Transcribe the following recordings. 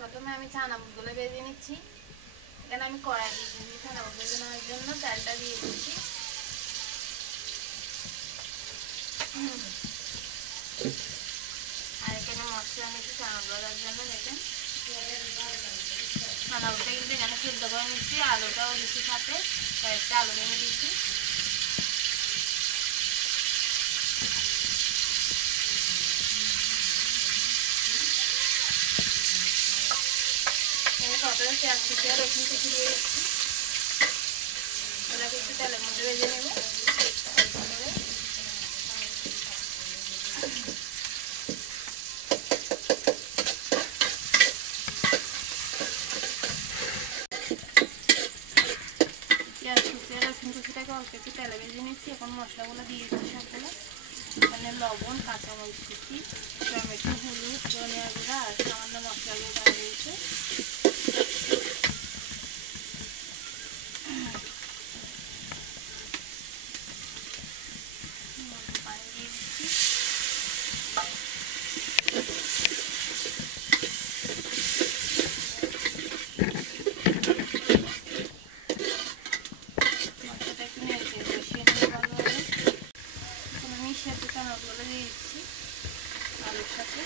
প্রথমে আমি ছানাগুলো ভেজে নিচ্ছি। এখানে আমি কড়াই দিয়ে দিচ্ছি ছানাগুলো ভেজে নেওয়ার জন্য, চালটা দিয়ে দিচ্ছি। আর এখানে মশলা নিচ্ছি ছানাগুলো দেওয়ার জন্য। দেখেন ছানাগুলোটা কিন্তু এখানে সিদ্ধ করে নিচ্ছি, আলুটাও দিচ্ছি সাথে, কয়েকটা আলু ভেঙে দিচ্ছি। প্রথমে পেঁয়াজ কুচি আর রসুন কুচি দিয়ে দিচ্ছি। এটাকে একটু তেলের মধ্যে ভেজে নেব। পেঁয়াজ কুচি আর রসুন কুচিটাকে অল্প একটু তেলে ভেজে নিচ্ছি। এখন মশলাগুলো দিয়ে দিচ্ছি সবগুলো। এখানে লবণ, কাঁচামরিচ কুচি, টমেটো, হলুদ, ধনিয়া গুঁড়া আর সামান্য মশলা গুঁড়া দিয়েছে। পানি দিয়ে দিচ্ছি। মশলাটা একটু নেড়ে বসিয়ে নেব ভালোভাবে। এখন আমি সেদ্ধ চানাগুলো দিয়ে দিচ্ছি আলুর সাথে।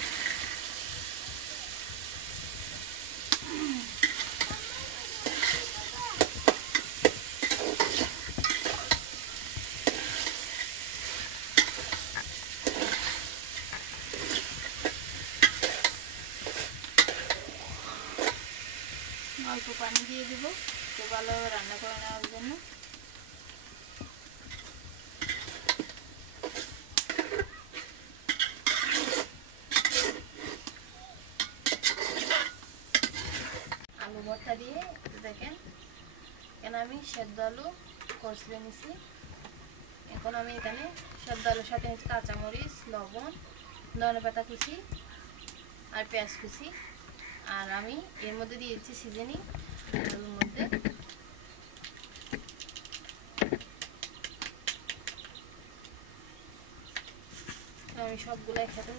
অল্প পানি দিয়ে দেবো একটু ভালোভাবে রান্না করে নেওয়ার জন্য। আলু ভর্তা দিয়ে দেখেন এখানে আমি সেদ্ধ আলু কষলে নিছি। এখন আমি এখানে সেদ্ধ আলুর সাথে নিচ্ছি কাঁচামরিচ, লবণ, ধনেপাতা কুচি আর পেঁয়াজ কুচি। আর আমি এর মধ্যে দিয়ে দিচ্ছি সিজনিং আলুর মধ্যে। আমি সবগুলো একসাথে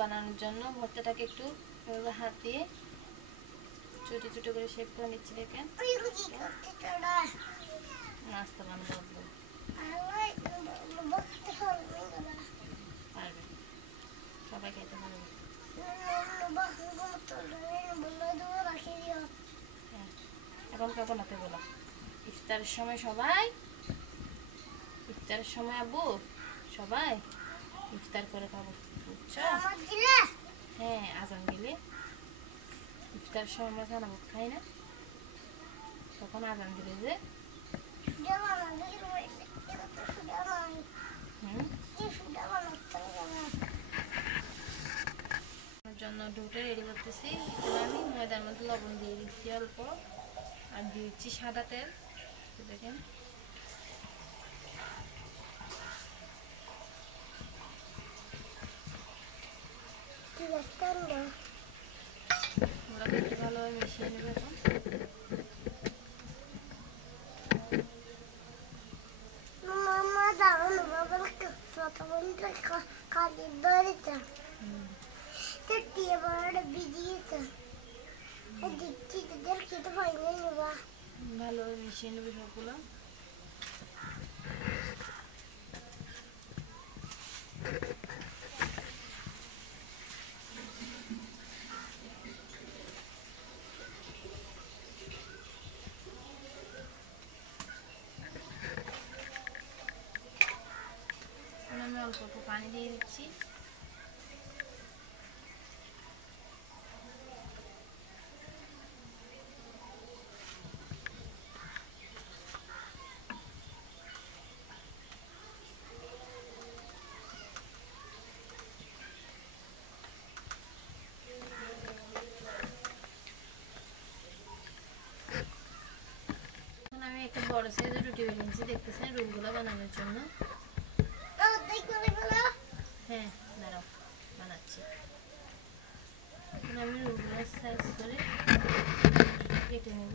বানানোর জন্য ভর্তাটাকে একটু হাত দিয়ে ছোট ছোট করে শেপ করে নিচ্ছি। দেখেন নাস্তা বানাবো পারবে, সবাই খেতে পারবে। এখন কখন হাতে বলো ইফতারের সময়, সবাই ইফতারের সময় আব্বু সবাই ইফতার করে খাবো, বুঝছো? হ্যাঁ আজান দিলে ইফতার সময় আমরা খানা খাই না, তখন আজান দিলে যে জন্য ডোটা রেডি করতেছি। আমি ময়দার মধ্যে লবণ দিয়ে দিচ্ছি অল্প, আর দিয়ে দিচ্ছি সাদা তেল। দেখেন ভালোভাবে মিশিয়ে নেবে। এখন মিশিয়ে নেবে সবগুলো। আমি অল্প অল্প পানি দিয়ে দিচ্ছি। আমি একটা বড় সাইজের রুটি বেলে নিয়েছি, দেখতেছেন রোলগুলো বানানোর জন্য। হ্যাঁ দাঁড়াও, বানাচ্ছি। এখন আমি রোলগুলো সাইজ করে কেটে নেব।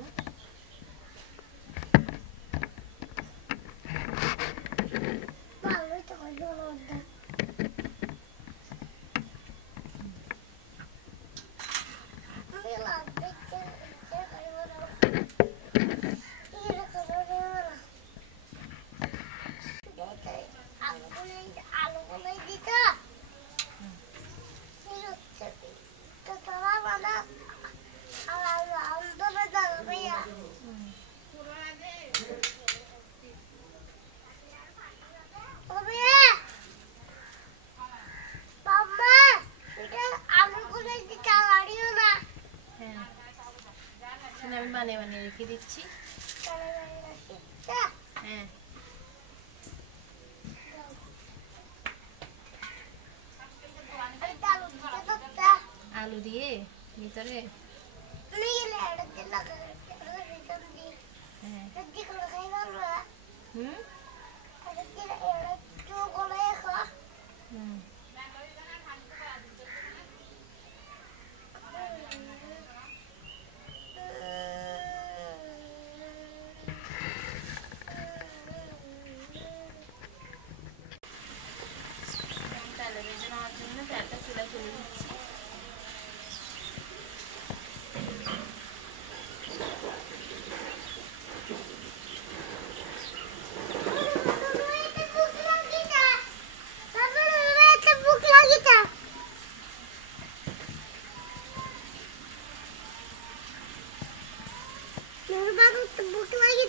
আমি বানিয়ে বানিয়ে রেখে দিচ্ছি। হ্যাঁ আলু দিয়ে ভিতরে ভুক লাগে